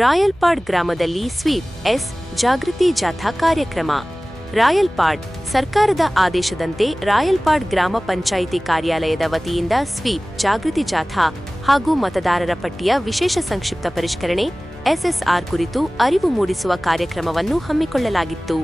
ರಾಯಲ್ಪಾಡ್ ಗ್ರಾಮದಲ್ಲಿ sweep S ಜಾಗೃತಿ ಜಾಥಾ ಕಾರ್ಯಕ್ರಮ. ರಾಯಲ್ಪಾಡ್ ಸರ್ಕಾರದ ಆದೇಶದಂತೆ ರಾಯಲ್ಪಾಡ್ ಗ್ರಾಮ ಪಂಚಾಯಿತಿ ಕಾರ್ಯಾಲಯದ ವತಿಯಿಂದ ಸ್ವೀಪ್ ಜಾಗೃತಿ ಜಾಥಾ ಹಾಗೂ ಮತದಾರರ ಪಟ್ಟಿಯ ವಿಶೇಷ ಸಂಕ್ಷಿಪ್ತ ಪರಿಷ್ಕರಣೆ ಎಸ್ಎಸ್ಆರ್ ಕುರಿತು ಅರಿವು ಮೂಡಿಸುವ ಕಾರ್ಯಕ್ರಮವನ್ನು ಹಮ್ಮಿಕೊಳ್ಳಲಾಗಿತ್ತು.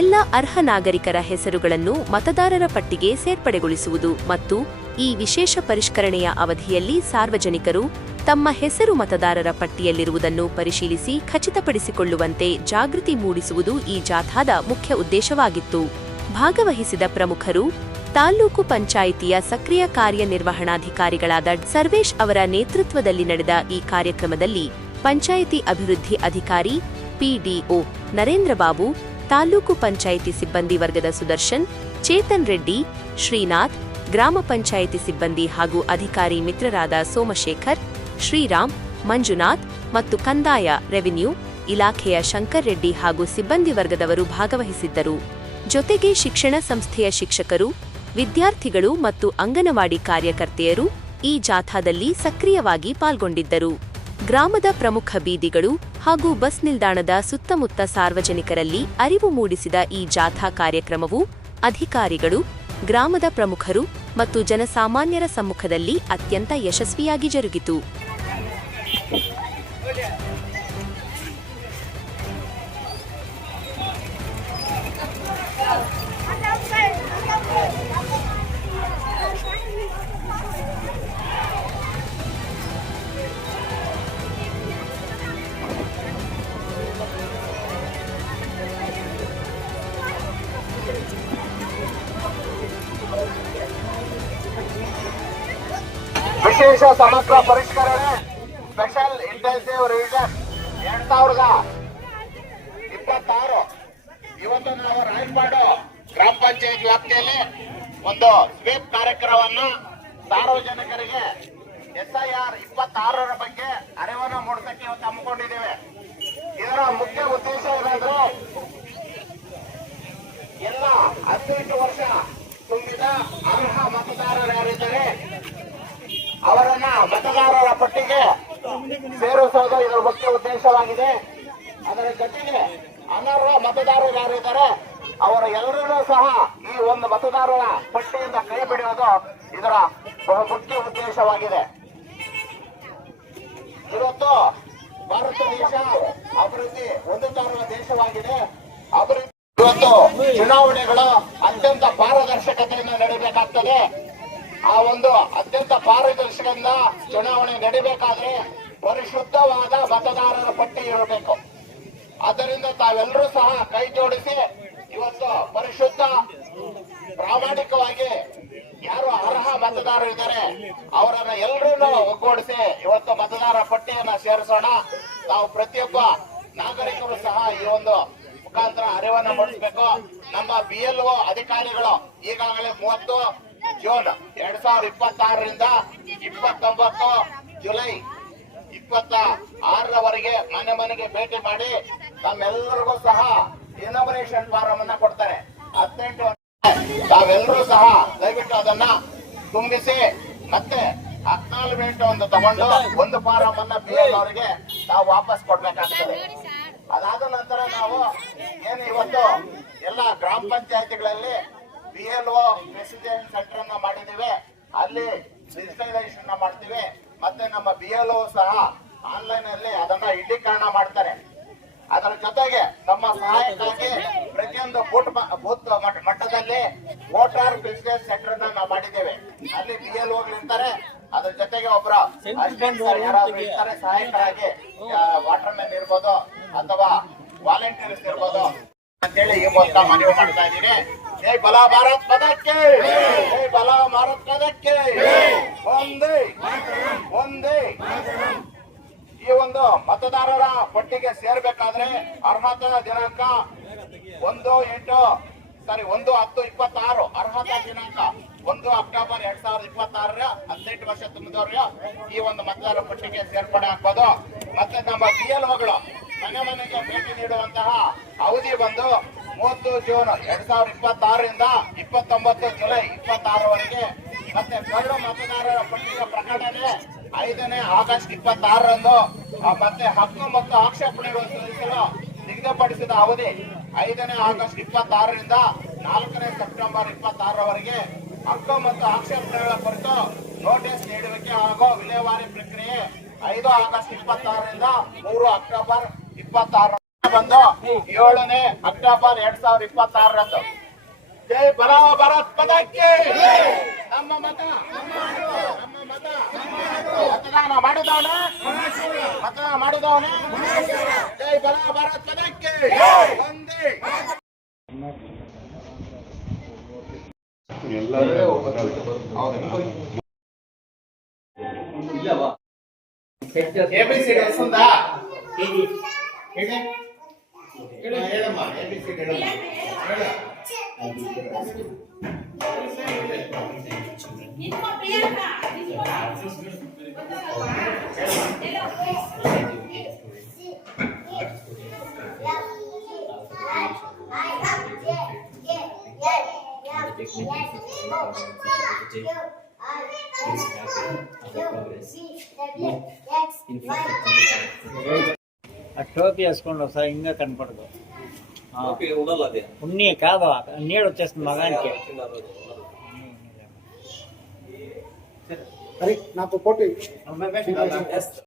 ಎಲ್ಲ ಅರ್ಹ ನಾಗರಿಕರ ಹೆಸರುಗಳನ್ನು ಮತದಾರರ ಪಟ್ಟಿಗೆ ಸೇರ್ಪಡೆಗೊಳಿಸುವುದು ಮತ್ತು ಈ ವಿಶೇಷ ಪರಿಷ್ಕರಣೆಯ ಅವಧಿಯಲ್ಲಿ ಸಾರ್ವಜನಿಕರು ತಮ್ಮ ಹೆಸರು ಮತದಾರರ ಪಟ್ಟಿಯಲ್ಲಿರುವುದನ್ನು ಪರಿಶೀಲಿಸಿ ಖಚಿತಪಡಿಸಿಕೊಳ್ಳುವಂತೆ ಜಾಗೃತಿ ಮೂಡಿಸುವುದು ಈ ಜಾಥಾದ ಮುಖ್ಯ ಉದ್ದೇಶವಾಗಿತ್ತು. ಭಾಗವಹಿಸಿದ ಪ್ರಮುಖರು ತಾಲ್ಲೂಕು ಪಂಚಾಯಿತಿಯ ಸಕ್ರಿಯ ಕಾರ್ಯನಿರ್ವಹಣಾಧಿಕಾರಿಗಳಾದ ಸರ್ವೇಶ್ ಅವರ ನೇತೃತ್ವದಲ್ಲಿ ನಡೆದ ಈ ಕಾರ್ಯಕ್ರಮದಲ್ಲಿ ಪಂಚಾಯಿತಿ ಅಭಿವೃದ್ಧಿ ಅಧಿಕಾರಿ ಪಿಡಿಒ ನರೇಂದ್ರಬಾಬು, ತಾಲ್ಲೂಕು ಪಂಚಾಯಿತಿ ಸಿಬ್ಬಂದಿ ವರ್ಗದ ಸುದರ್ಶನ್, ಚೇತನ್ ರೆಡ್ಡಿ, ಶ್ರೀನಾಥ್, ಗ್ರಾಮ ಪಂಚಾಯಿತಿ ಸಿಬ್ಬಂದಿ ಹಾಗೂ ಅಧಿಕಾರಿ ಮಿತ್ರರಾದ ಸೋಮಶೇಖರ್, ಶ್ರೀರಾಮ್, ಮಂಜುನಾಥ್ ಮತ್ತು ಕಂದಾಯ ರೆವಿನ್ಯೂ ಇಲಾಖೆಯ ಶಂಕರ್ ರೆಡ್ಡಿ ಹಾಗೂ ಸಿಬ್ಬಂದಿ ವರ್ಗದವರು ಭಾಗವಹಿಸಿದ್ದರು. ಜೊತೆಗೆ ಶಿಕ್ಷಣ ಸಂಸ್ಥೆಯ ಶಿಕ್ಷಕರು, ವಿದ್ಯಾರ್ಥಿಗಳು ಮತ್ತು ಅಂಗನವಾಡಿ ಕಾರ್ಯಕರ್ತೆಯರು ಈ ಜಾಥಾದಲ್ಲಿ ಸಕ್ರಿಯವಾಗಿ ಪಾಲ್ಗೊಂಡಿದ್ದರು. ಗ್ರಾಮದ ಪ್ರಮುಖ ಬೀದಿಗಳು ಹಾಗೂ ಬಸ್ ನಿಲ್ದಾಣದ ಸುತ್ತಮುತ್ತ ಸಾರ್ವಜನಿಕರಲ್ಲಿ ಅರಿವು ಮೂಡಿಸಿದ ಈ ಜಾಥಾ ಕಾರ್ಯಕ್ರಮವು ಅಧಿಕಾರಿಗಳು, ಗ್ರಾಮದ ಪ್ರಮುಖರು ಮತ್ತು ಜನಸಾಮಾನ್ಯರ ಸಮ್ಮುಖದಲ್ಲಿ ಅತ್ಯಂತ ಯಶಸ್ವಿಯಾಗಿ ಜರುಗಿತು. ವಿಶೇಷ ಸಮಗ್ರ ಪರಿಷ್ಕರಣೆ ಸ್ಪೆಷಲ್ ಇಂಟೆನ್ಸಿವ್ ರಿವಿಷನ್ 2026 ಇವತ್ತು ನಾವು ರಾಯಲ್ಪಾಡು ಗ್ರಾಮ ಪಂಚಾಯತ್ ವ್ಯಾಪ್ತಿಯಲ್ಲಿ ಒಂದು ಸ್ವೀಪ್ ಕಾರ್ಯಕ್ರಮವನ್ನು ಸಾರ್ವಜನಿಕರಿಗೆ SIR 26ರ ಬಗ್ಗೆ ಅರಿವನ್ನು ಮೂಡಿಸಕ್ಕೆ ಇವತ್ತು ಹಮ್ಮಿಕೊಂಡಿದ್ದೇವೆ. ಇದರ ಮುಖ್ಯ ಉದ್ದೇಶ ಏನಾದ್ರೆ ಎಲ್ಲ 18 ವರ್ಷ ತುಂಬಿದ ಅರ್ಹ ಮತದಾರರು ಯಾರಿದ್ದಾರೆ ಅವರನ್ನ ಮತದಾರರ ಪಟ್ಟಿಗೆ ಸೇರಿಸೋದು ಇದರ ಮುಖ್ಯ ಉದ್ದೇಶವಾಗಿದೆ. ಅದರ ಜೊತೆಗೆ ಅನರ್ಹ ಮತದಾರರು ಯಾರಿದ್ದಾರೆ ಅವರ ಎಲ್ಲರೂ ಸಹ ಈ ಒಂದು ಮತದಾರರ ಪಟ್ಟಿಯಿಂದ ಕೈ ಬಿಡುವುದು ಇದರ ಮುಖ್ಯ ಉದ್ದೇಶವಾಗಿದೆ. ಇವತ್ತು ಭಾರತ ದೇಶ ಅಭಿವೃದ್ಧಿ ಹೊಂದುತ್ತಿರುವ ದೇಶವಾಗಿದೆ. ಇವತ್ತು ಚುನಾವಣೆಗಳು ಅತ್ಯಂತ ಪಾರದರ್ಶಕತೆಯಿಂದ ನಡೀಬೇಕಾಗ್ತದೆ. ಆ ಒಂದು ಅತ್ಯಂತ ಪಾರದರ್ಶಕದಿಂದ ಚುನಾವಣೆ ನಡೀಬೇಕಾದ್ರೆ ಪರಿಶುದ್ಧವಾದ ಮತದಾರರ ಪಟ್ಟಿ ಇರಬೇಕು. ಆದ್ದರಿಂದ ತಾವೆಲ್ಲರೂ ಸಹ ಕೈ ಜೋಡಿಸಿ ಇವತ್ತು ಪರಿಶುದ್ಧ ಪ್ರಾಮಾಣಿಕವಾಗಿ ಯಾರು ಅರ್ಹ ಮತದಾರರು ಇದ್ದಾರೆ ಅವರನ್ನ ಎಲ್ಲರನ್ನೂ ಒಗ್ಗೂಡಿಸಿ ಇವತ್ತು ಮತದಾರರ ಪಟ್ಟಿಯನ್ನ ಸೇರಿಸೋಣ. ನಾವು ಪ್ರತಿಯೊಬ್ಬ ನಾಗರಿಕರು ಸಹ ಈ ಒಂದು ಮುಖಾಂತರ ಅರಿವನ್ನು ಮೂಡಿಸಬೇಕು. ನಮ್ಮ BLO ಅಧಿಕಾರಿಗಳು ಈಗಾಗಲೇ 30 ಜೂನ್ 2026ರಿಂದ 29 ಜುಲೈ 26ರವರೆಗೆ ಮನೆ ಮನೆಗೆ ಭೇಟಿ ಮಾಡಿ ತಮ್ಮೆಲ್ಲರಿಗೂ ಸಹ ಇನಾಮರೇಷನ್ ಫಾರಂ ಅನ್ನ ಕೊಡ್ತಾರೆ. 18 ತಾವೆಲ್ಲರೂ ಸಹ ದಯವಿಟ್ಟು ಅದನ್ನ ತುಂಬಿಸಿ ಮತ್ತೆ ಅಕ್ನಾಲಜ್ಮೆಂಟ್ ಒಂದು ತಗೊಂಡು ಒಂದು ಫಾರಂ ಅನ್ನ BLO ಅವರಿಗೆ ನಾವು ವಾಪಸ್ ಕೊಡ್ಬೇಕಾಗ್ತದೆ. ಅದಾದ ನಂತರ ನಾವು ಏನು ಇವತ್ತು ಎಲ್ಲ ಗ್ರಾಮ ಪಂಚಾಯತಿಗಳಲ್ಲಿ BLO ಮೆಸೇಜಿಂಗ್ ಸೆಂಟರ್ ಅನ್ನ ಮಾಡಿದ್ದೇವೆ. ಅಲ್ಲಿ ಡಿಜಿಟಲೈಸೇಷನ್ ಮಾಡ್ತೀವಿ. ಮತ್ತೆ ನಮ್ಮ BLO ಸಹ ಆನ್ಲೈನ್ ಅಲ್ಲಿ ಅದನ್ನ ಇಂಡೀಕರಣ ಮಾಡ್ತಾರೆ. ಅದರ ಜೊತೆಗೆ ನಮ್ಮ ಸಹಾಯಕ್ಕಾಗಿ ಪ್ರತಿಯೊಂದು ಬೂತ್ ಮಟ್ಟದಲ್ಲಿ ವೋಟರ್ ಫೆಸಿಲಿಟೇಷನ್ ಸೆಂಟರ್ ಅನ್ನ ನಾವು ಮಾಡಿದ್ದೇವೆ. ಅಲ್ಲಿ BLO ಇರ್ತಾರೆ. ಅದ್ರ ಜೊತೆಗೆ ಒಬ್ಬರ ಅಸಿಸ್ಟೆಂಟ್ ಯಾರಾದ್ರೂ ಇರ್ತಾರೆ ಸಹಾಯಕರಾಗಿ, ವಾಟರ್ ಮ್ಯಾನ್ ಇರ್ಬೋದು ಅಥವಾ ವಾಲಂಟಿಯರ್ಸ್ ಇರ್ಬೋದು ಅಂತೇಳಿ ಈ ಮೂಲಕ ಮನವಿ ಮಾಡ್ತಾ ಇದ್ದೀನಿ. ಜೈ ಬಲ ಭಾರತ್ ಪದಕ್ಕೆ, ಜೈ ಬಲ ಭಾರತ್ ಪದಕ್ಕೆ, ಒಂದೇ ಒಂದೇ. ಈ ಒಂದು ಮತದಾರರ ಪಟ್ಟಿಗೆ ಸೇರ್ಬೇಕಾದ್ರೆ ಅರ್ಹತಾ ದಿನಾಂಕ 1/10/26 ಅರ್ಹತಾ ದಿನಾಂಕ 1 ಅಕ್ಟೋಬರ್ 2026 18 ವರ್ಷ ತುಂಬಿದವ್ರಿಗೆ ಈ ಒಂದು ಮತದಾರರ ಪಟ್ಟಿಗೆ ಸೇರ್ಪಡೆ ಆಗ್ಬೋದು. ಮತ್ತೆ ನಮ್ಮ BLOಗಳು ಮನೆ ಮನೆಗೆ ಭೇಟಿ ನೀಡುವಂತಹ ಅವಧಿ ಬಂದು 30 ಜೂನ್ 2026ರಿಂದ 29 ಜುಲೈ 26ರವರೆಗೆ. ಮತ್ತೆ ಕರಡು ಮತದಾರರ ಪಟ್ಟಿಯ ಪ್ರಕಟಣೆ 5ನೇ ಆಗಸ್ಟ್ 26ರಂದು ಮತ್ತೆ ಹಕ್ಕು ಮತ್ತು ಆಕ್ಷೇಪಣೆಗಳು ಸಲ್ಲಿಸಲು ನಿಗದಿಪಡಿಸಿದ ಅವಧಿ 5ನೇ ಆಗಸ್ಟ್ 26ರಿಂದ 4ನೇ ಸೆಪ್ಟೆಂಬರ್ 26ರವರೆಗೆ ಹಕ್ಕು ಮತ್ತು ಆಕ್ಷೇಪಣೆಗಳ ಕುರಿತು ನೋಟಿಸ್ ನೀಡುವಿಕೆ ಹಾಗೂ ವಿಲೇವಾರಿ ಪ್ರಕ್ರಿಯೆ 5 ಆಗಸ್ಟ್ 26ರಿಂದ 3 ಅಕ್ಟೋಬರ್ 26 ಬಂದು 7ನೇ ಅಕ್ಟೋಬರ್ 2026ರಂದು. ಜೈ ಬಲೋ ಭಾರತ್ ಪದಕ್ಕೆ ನಮ್ಮ ಮತ ಮತದಾನ ಮಾಡಿದವನ ಜೈ ಬಲೋ ಭಾರತ್ ಪದಕ್ಕೆ ಒಂದೇ. ABCD ಹೆಸರುಂದಾ? ಹೇಳಮ್ಮ ABCD ಹೇಳ. ఆ టోపీ వేసుకోండి ఒకసారి ఇంకా కనపడదు. ఉన్ని కాదు నీడు వచ్చేస్తుంది మగానికి. నాకు పోటీ